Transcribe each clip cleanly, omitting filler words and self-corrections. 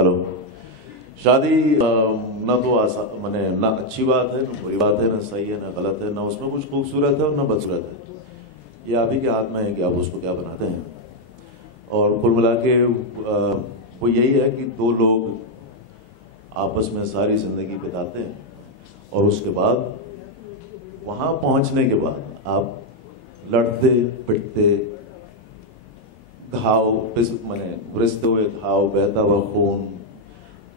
हेलो। शादी ना तो मैंने ना अच्छी बात है, ना बुरी बात है, ना सही है, ना गलत है, ना उसमें कुछ खूबसूरत है और ना बदसूरत है। ये आप ही के हाथ में है कि आप उसको क्या बनाते हैं। और कुल मिला के वो यही है कि दो लोग आपस में सारी जिंदगी बिताते हैं और उसके बाद वहां पहुंचने के बाद आप लड़ते पिटते, घाव मैंने रिश्ते हुए घाव, बहता हुआ खून,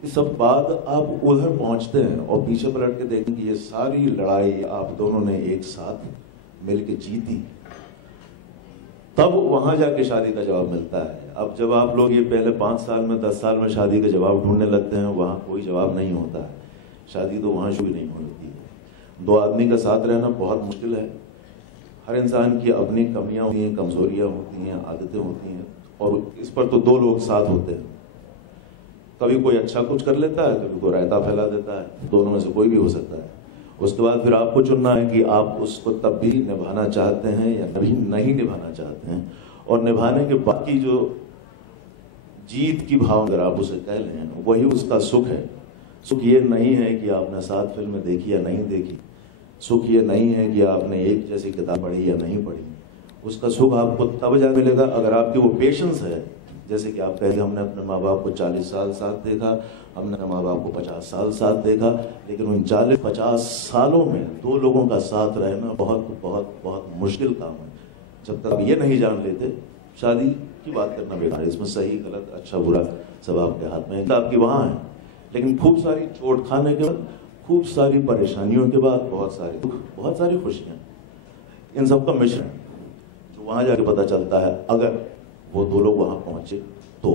इस सब बाद आप उधर पहुंचते हैं और पीछे पलट के देखें कि ये सारी लड़ाई आप दोनों ने एक साथ मिलके जीती, तब वहां जाके शादी का जवाब मिलता है। अब जब आप लोग ये पहले 5 साल में 10 साल में शादी का जवाब ढूंढने लगते हैं, वहां कोई जवाब नहीं होता है। शादी तो वहां शुरू नहीं होती है। दो आदमी का साथ रहना बहुत मुश्किल है। हर इंसान की अपनी कमियां होती हैं, कमजोरियां होती हैं, आदतें होती हैं, और इस पर तो दो लोग साथ होते हैं। कभी कोई अच्छा कुछ कर लेता है, कभी कोई रायता फैला देता है, दोनों में से कोई भी हो सकता है। उसके बाद फिर आपको चुनना है कि आप उसको तब भी निभाना चाहते हैं या कभी नहीं निभाना चाहते हैं। और निभाने के बाद की जो जीत की भाव, अगर आप उसे कह लें, वही उसका सुख है। सुख ये नहीं है कि आपने 7 फिल्में देखी या नहीं देखी, सुख ये नहीं है कि आपने एक जैसी किताब पढ़ी या नहीं पढ़ी। उसका सुख आपको तब जा मिलेगा अगर आपकी वो पेशेंस है। जैसे कि आप कहते, हमने अपने माँ बाप को 40 साल साथ देखा, हमने अपने माँ बाप को 50 साल साथ देखा, लेकिन उन 40-50 सालों में दो लोगों का साथ रहना बहुत बहुत बहुत मुश्किल काम है। जब तक आप ये नहीं जान लेते, शादी की बात करना बेकार है। इसमें सही गलत, अच्छा बुरा सब आपके हाथ में है, आपकी वहां है। लेकिन खूब सारी चोट खाने के बाद, खूब सारी परेशानियों के बाद, बहुत सारे दुख, बहुत सारी खुशियां, इन सबका मिश्रण जो वहां जाके पता चलता है, अगर वो दो लोग वहां पहुंचे तो।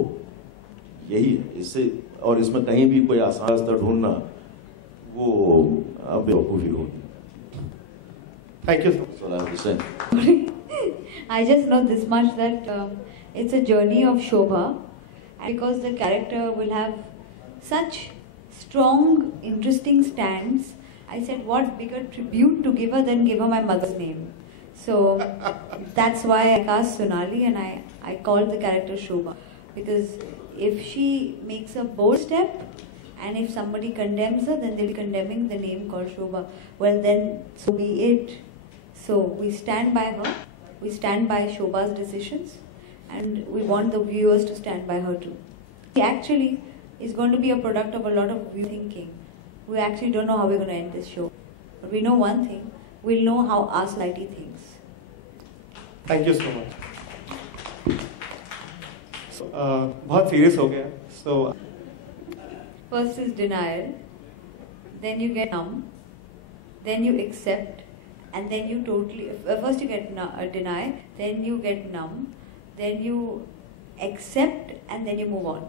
यही है इससे, और इसमें कहीं भी कोई आसान रास्ता ढूंढना वो बेवकूफी होगी। Thank you so much. I just know this much that it's a journey of Shobha, and because the character will have such strong, interesting stands, I said, what bigger tribute to give her than give her my mother's name. So that's why I cast Sonali and I called the character Shobha. Because if she makes a bold step and if somebody condemns her, then they'll be condemning the name called Shobha. Well, then so be it. So we stand by her, we stand by Shobha's decisions, and we want the viewers to stand by her too. She actually is going to be a product of a lot of view thinking. We actually don't know how we're going to end this show. But we know one thing, we'll know how Arslighty thinks. Thank you so much. So, बहुत सीरियस हो गया. So first is denial, then you get numb, then you accept, and then you totally. First you get deny, then you get numb, then you accept, and then you move on.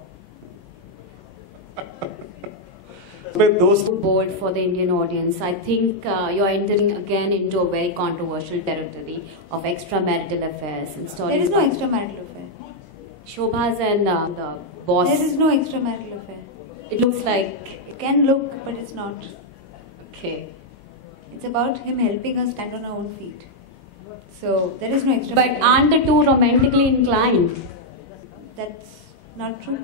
Bold for the Indian audience. I think you're entering again into a very controversial territory of extramarital affairs and stories. There is no extramarital affair. Shobha's and the boss. There is no extramarital affair. It looks like. It can look, but it's not. Okay. It's about him helping us stand on our own feet. So there is no extramarital. But aren't the two romantically inclined? That's not true.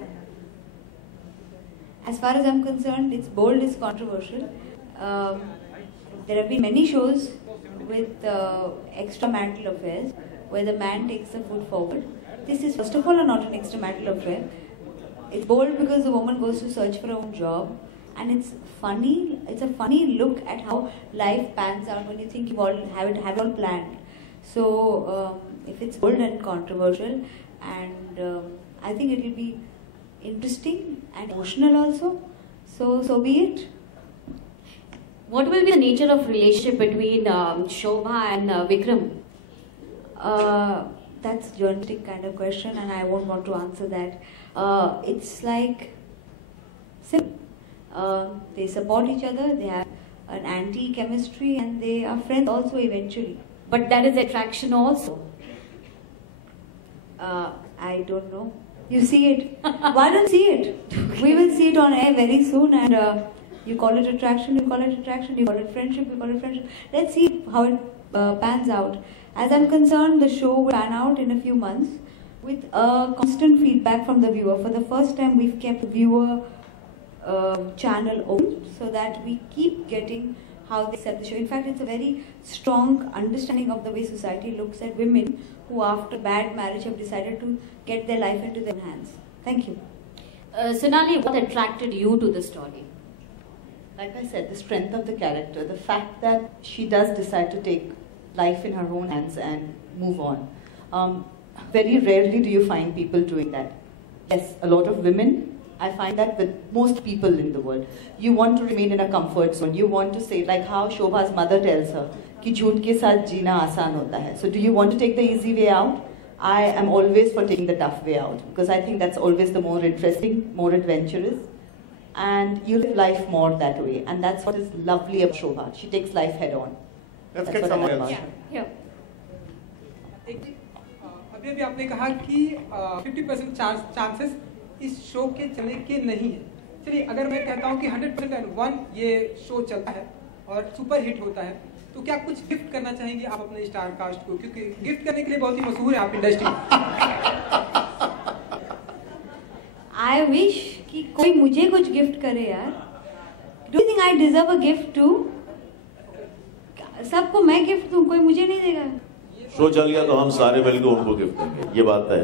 As far as I'm concerned, it's bold, it's controversial. There have been many shows with extramarital affairs where the man takes the foot forward. This is first of all not an extramarital affair. It's bold because the woman goes to search for her own job, and it's funny. It's a funny look at how life pans out when you think you all have it all planned. So if it's bold and controversial, and I think it will be interesting and emotional also. So be it. What will be the nature of relationship between Shobha and Vikram? That's a journalistic kind of question, and I won't want to answer that. It's like simple. They support each other. They have an anti-chemistry, and they are friends also eventually. But that is attraction also. I don't know. You see it. Why don't see it? We will see it on air very soon, and you call it attraction, you call it attraction, you call it friendship, you call it friendship. Let's see how it pans out. As I'm concerned, the show will pan out in a few months. with a constant feedback from the viewer. For the first time, we've kept the viewer channel open so that we keep getting how they set the show. In fact, it's a very strong understanding of the way society looks at women who after bad marriage have decided to get their life into their hands. Thank you. Sonali, what attracted you to the story? Like I said, the strength of the character, the fact that she does decide to take life in her own hands and move on. Very rarely do you find people doing that. Yes, a lot of women, I find that with most people in the world. You want to remain in a comfort zone. You want to say, like how Shobha's mother tells her, कि झूठ के साथ जीना आसान होता है. So do you want to take the easy way out? I am always for taking the tough way out because I think that's always the more interesting, more adventurous. And you live life more that way. And that's what is lovely about Shobha. She takes life head on. Let's That's get what I someone love else. about her. अभी आपने कहा कि 50% चांसेस इस शो के चलने के नहीं है. चलिए अगर मैं कहता हूँ कि 100% ये शो चलता है और सुपर हिट होता है तो क्या कुछ गिफ्ट करना चाहेंगे आप अपने स्टार कास्ट को, क्योंकि गिफ्ट करने के लिए बहुत ही मशहूर है आप इंडस्ट्री में. I wish कि कोई मुझे कुछ गिफ्ट करे यार. Do you think I deserve a gift too? सबको मैं गिफ्ट दूं, कोई मुझे नहीं देगा. शो चल गया तो हम सारे मिलकर उनको गिफ्ट देंगे, ये बात है.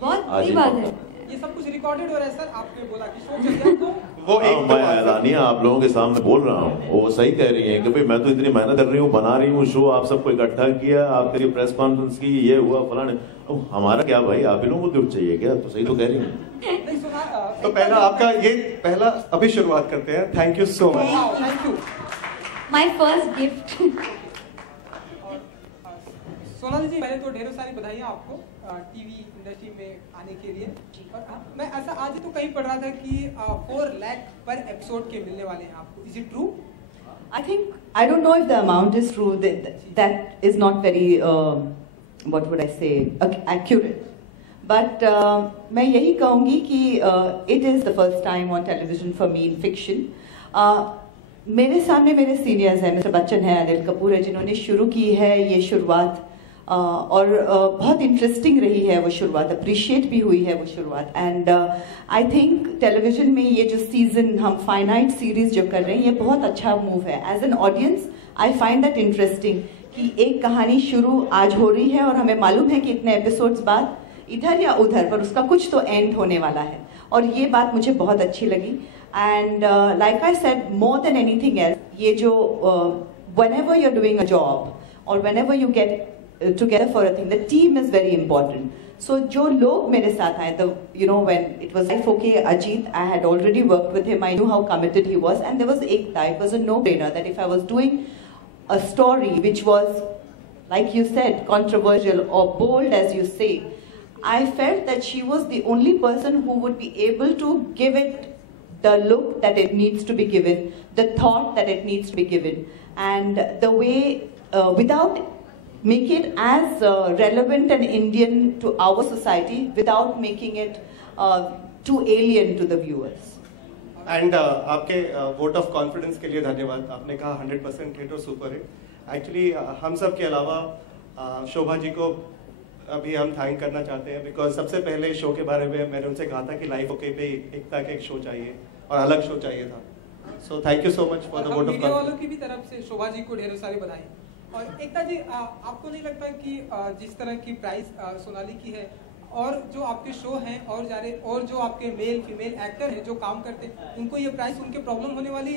बहुत आज बड़ी ही बात मौका. है. ये सब कुछ रिकॉर्डेड हो रहा है सर. आपने बोला कि शो चल गया तो वो एक मैं ऐलानिया आप लोगों के सामने बोल रहा हूँ, वो सही कह रही हैं कि भाई मैं तो इतनी मेहनत कर रही हूँ, बना रही हूँ शो, आप सबको इकट्ठा किया, आपके लिए प्रेस कॉन्फ्रेंस की, ये हुआ फलाने. अब हमारा क्या भाई, आप ही लोगों को गिफ्ट चाहिए क्या? तो सही तो कह रही हैं. नहीं सुना. तो पहला आपका ये पहला अभी शुरुआत करते हैं. Thank you so much. Thank you. My first gift. Sonali ji, पहले तो ढेरों सारी बधाइयाँ आपको टीवी इंडस्ट्री में आने के लिए. और मैं ऐसा आज ही तो कहीं पढ़ रहा था कि 4 लाख पर एपिसोड के मिलने वाले हैं आपको. Is it true? I don't know if the amount is true. That is not very, what would I say, accurate. But मैं यही कहूँगी कि it is the first time on television for me in fiction. मेरे सामने मेरे सीनियर्स हैं, मिस्टर बच्चन है, अनिल कपूर है, जिन्होंने शुरू की है ये शुरुआत. और बहुत इंटरेस्टिंग रही है वो शुरुआत, अप्रिशिएट भी हुई है वो शुरुआत. एंड आई थिंक टेलीविजन में ये जो सीजन हम फाइनाइट सीरीज जो कर रहे हैं, ये बहुत अच्छा मूव है. As an audience I find that interesting कि एक कहानी शुरू आज हो रही है और हमें मालूम है कि इतने एपिसोड्स बाद इधर या उधर पर उसका कुछ तो एंड होने वाला है. और ये बात मुझे बहुत अच्छी लगी. And like I said, more than anything else, ये जो whenever you're doing a job or whenever you get together for a thing, the team is very important. So जो लोग मेरे साथ आए, when it was Life OK Ajit, I had already worked with him, I knew how committed he was, and there was Ekta. It was a no-brainer that if I was doing a story which was, like you said, controversial or bold as you say, I felt that she was the only person who would be able to give it the look that it needs to be given, the thought that it needs to be given, and the way, without make it as relevant and Indian to our society, without making it too alien to the viewers. And आपके vote of confidence के लिए धन्यवाद. आपने कहा 100% हिट और super hit. Actually हम सब के अलावा शोभा जी को अभी हम थैंक करना चाहते हैं, बिकॉज सबसे पहले शो के बारे में मैंने उनसे कहा था कि लाइफ ओके पे एकता का एक शो चाहिए और अलग शो चाहिए था. So thank you so much for the vote of media वालों कॉन्फिडेंस. की भी तरफ से शोभा जी को ढेरों सारी बधाई. और एकता जी, आपको नहीं लगता कि जिस तरह की प्राइस सोनाली की है और जो आपके शो हैं और जो आपके मेल फीमेल एक्टर हैं जो काम करते हैं, उनको ये प्राइस उनके प्रॉब्लम होने वाली